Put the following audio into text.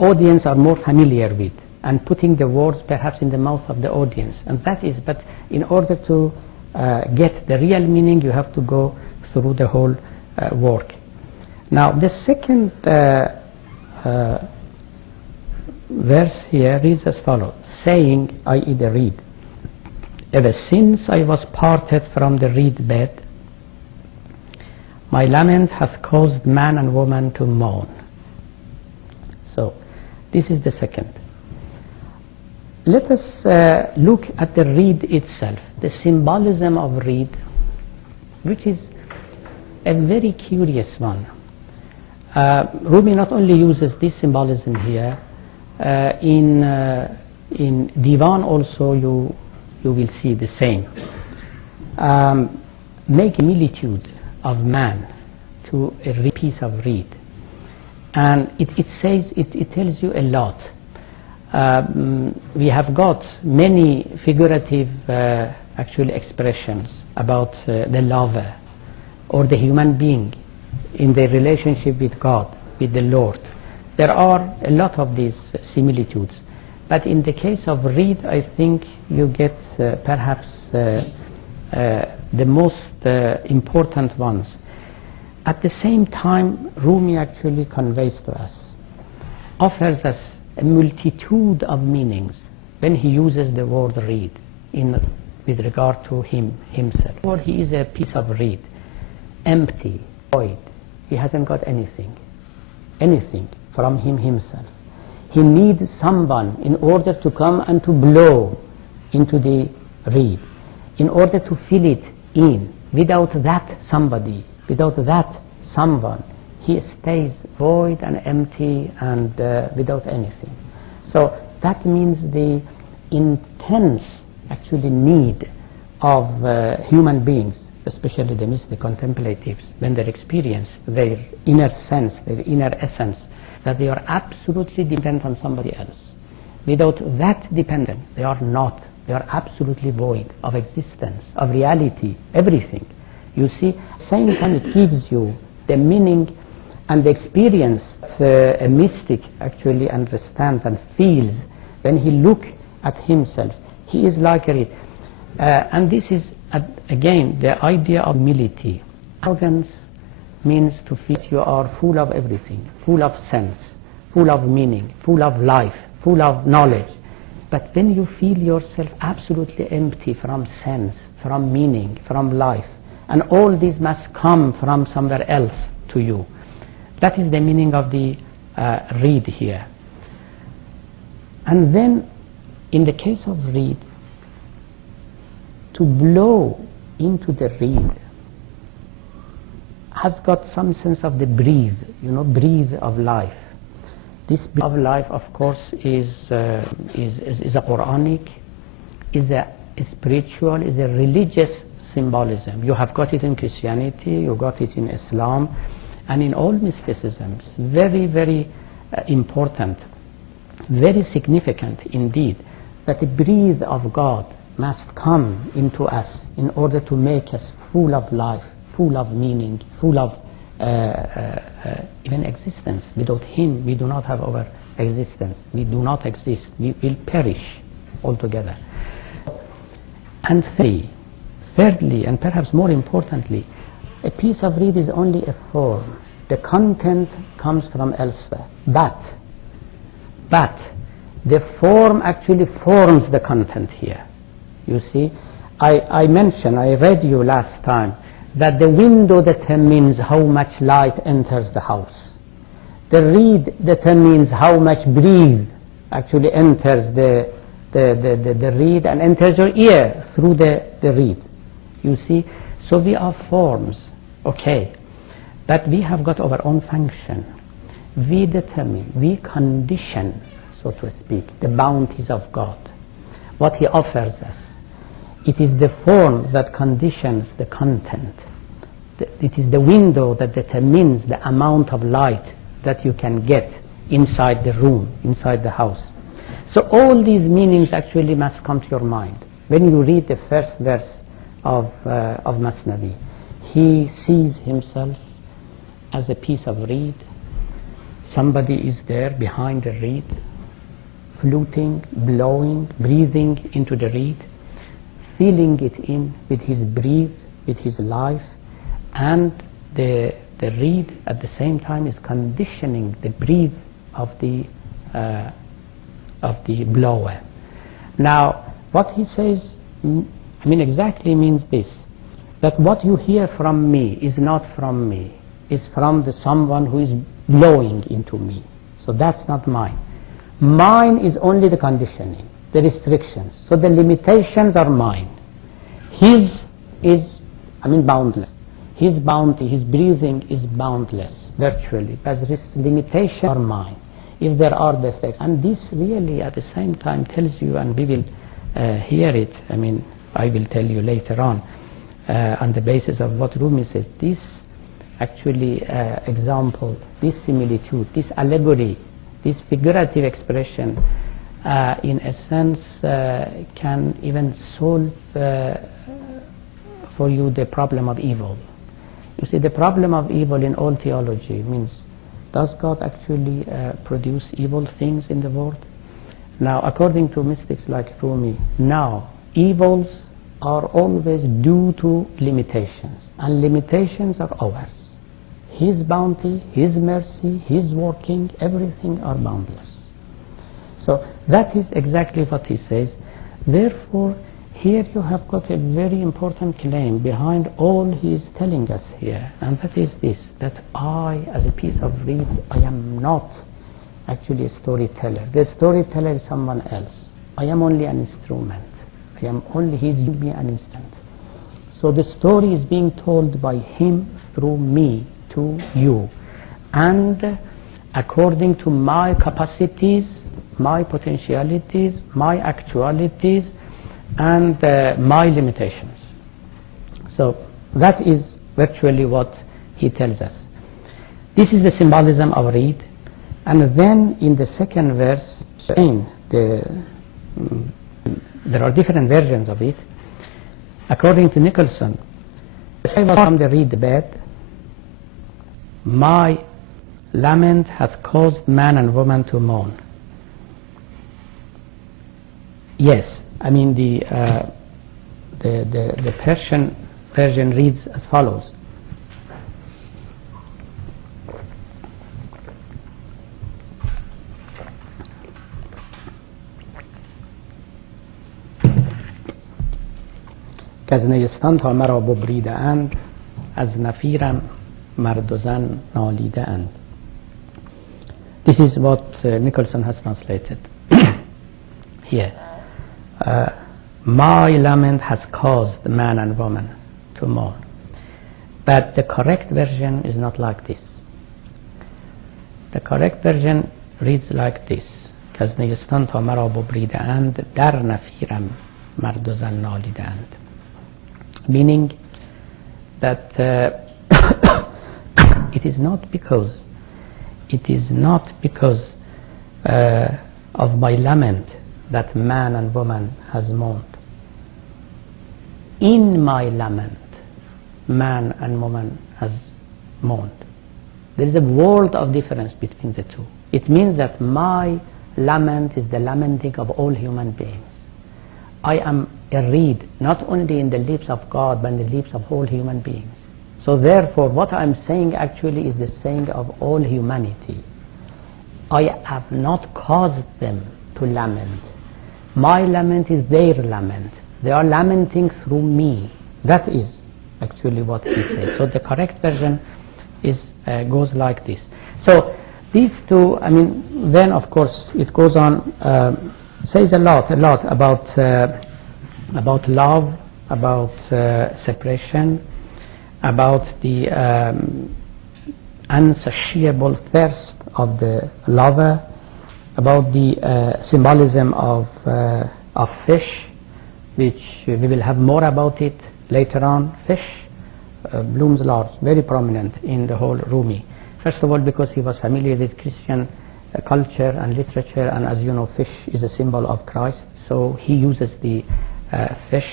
audience are more familiar with, and putting the words perhaps in the mouth of the audience. And that is, but in order to get the real meaning, you have to go through the whole work. Now the second verse here reads as follows, saying, i.e. the reed, ever since I was parted from the reed bed, my lament hath caused man and woman to moan. So this is the second. Let us look at the reed itself, the symbolism of reed, which is a very curious one. Rumi not only uses this symbolism here, in Divan also you will see the same. Make similitude of man to a piece of reed, and it tells you a lot. We have got many figurative actual expressions about the lover or the human being in their relationship with God, with the Lord. There are a lot of these similitudes, but in the case of reed, I think you get perhaps the most important ones. At the same time, Rumi actually conveys to us, offers us a multitude of meanings when he uses the word reed with regard to himself. Or he is a piece of reed, empty, void. He hasn't got anything from himself. He needs someone in order to come and to blow into the reed, in order to fill it in. Without that somebody, without that someone, he stays void and empty and without anything. So that means the intense actually need of human beings, especially the mystic contemplatives, when they experience their inner sense, their inner essence, that they are absolutely dependent on somebody else. Without that dependence, they are not. They are absolutely void of existence, of reality, everything. You see, at the same time it gives you the meaning and the experience a mystic actually understands and feels when he looks at himself. He is like a reed. And this is, again, the idea of humility. Arrogance means to feel you are full of everything, full of sense, full of meaning, full of life, full of knowledge. But when you feel yourself absolutely empty from sense, from meaning, from life, and all this must come from somewhere else to you. That is the meaning of the reed here. And then, in the case of reed, to blow into the reed has got some sense of the breathe, breathe of life. This breathe of life, of course, is a Quranic, is a spiritual, is a religious symbolism. You have got it in Christianity, you got it in Islam, and in all mysticisms. Very, very important, very significant indeed, that the breath of God must come into us in order to make us full of life, full of meaning, full of even existence. Without Him, we do not have our existence. We do not exist. We will perish altogether. And thirdly, and perhaps more importantly, a piece of reed is only a form. The content comes from elsewhere. But the form actually forms the content here. You see, I read you last time that the window determines how much light enters the house. The reed determines how much breeze actually enters the reed and enters your ear through the reed. You see, so we are forms, okay, but we have got our own function. We determine, we condition, so to speak, the bounties of God, what He offers us. It is the form that conditions the content. It is the window that determines the amount of light that you can get inside the room, inside the house. So all these meanings actually must come to your mind. When you read the first verse of Masnavi, he sees himself as a piece of reed, somebody is there behind the reed, fluting, blowing, breathing into the reed, feeling it in with his breath, with his life, and the reed at the same time is conditioning the breath of the blower. Now, what he says, exactly means this, that what you hear from me is not from me, it's from the someone who is blowing into me. So that's not mine. Mine is only the conditioning, the restrictions. So the limitations are mine. His is, boundless. His bounty, his breathing is boundless, virtually. But his limitations are mine, if there are defects. And this really at the same time tells you, and we will hear it, I will tell you later on the basis of what Rumi said, this actually example, this similitude, this allegory, this figurative expression, in a sense, can even solve for you the problem of evil. You see, the problem of evil in all theology means, does God actually produce evil things in the world? Now, according to mystics like Rumi, now evils are always due to limitations, and limitations are ours. His bounty, His mercy, His working, everything are boundless. So that is exactly what he says. Therefore, here you have got a very important claim behind all he is telling us here, and that is this, that I, as a piece of reed, I am not actually a storyteller. The storyteller is someone else. I am only an instrument. He is giving me an instant. So the story is being told by him through me to you, and according to my capacities, my potentialities, my actualities, and my limitations. So that is virtually what he tells us. This is the symbolism of reed. And then in the second verse, there are different versions of it. According to Nicholson, from the reed bed, my lament hath caused man and woman to moan. Yes, the Persian version reads as follows. که از نیستان تا مرا ببریده اند، از نفیرم مرد و زن نالیده اند. This is what Nicholson has translated here. My lament has caused man and woman to mourn. But the correct version is not like this. The correct version reads like this. که از نیستان تا مرا ببریده اند، در نفیرم مرد و زن نالیده اند. Meaning that it is not because of my lament that man and woman has mourned. In my lament, man and woman has mourned. There is a world of difference between the two. It means that my lament is the lamenting of all human beings. I am a reed, not only in the lips of God, but in the lips of all human beings. So therefore, what I am saying actually is the saying of all humanity. I have not caused them to lament. My lament is their lament. They are lamenting through me. That is actually what he says. So the correct version is goes like this. So these two, then of course it goes on, says a lot about love, about separation, about the unsatiable thirst of the lover, about the symbolism of fish, which we will have more about it later on. Fish blooms large, very prominent in the whole Rumi. First of all, because he was familiar with Christian culture and literature, and as you know, fish is a symbol of Christ, so he uses the fish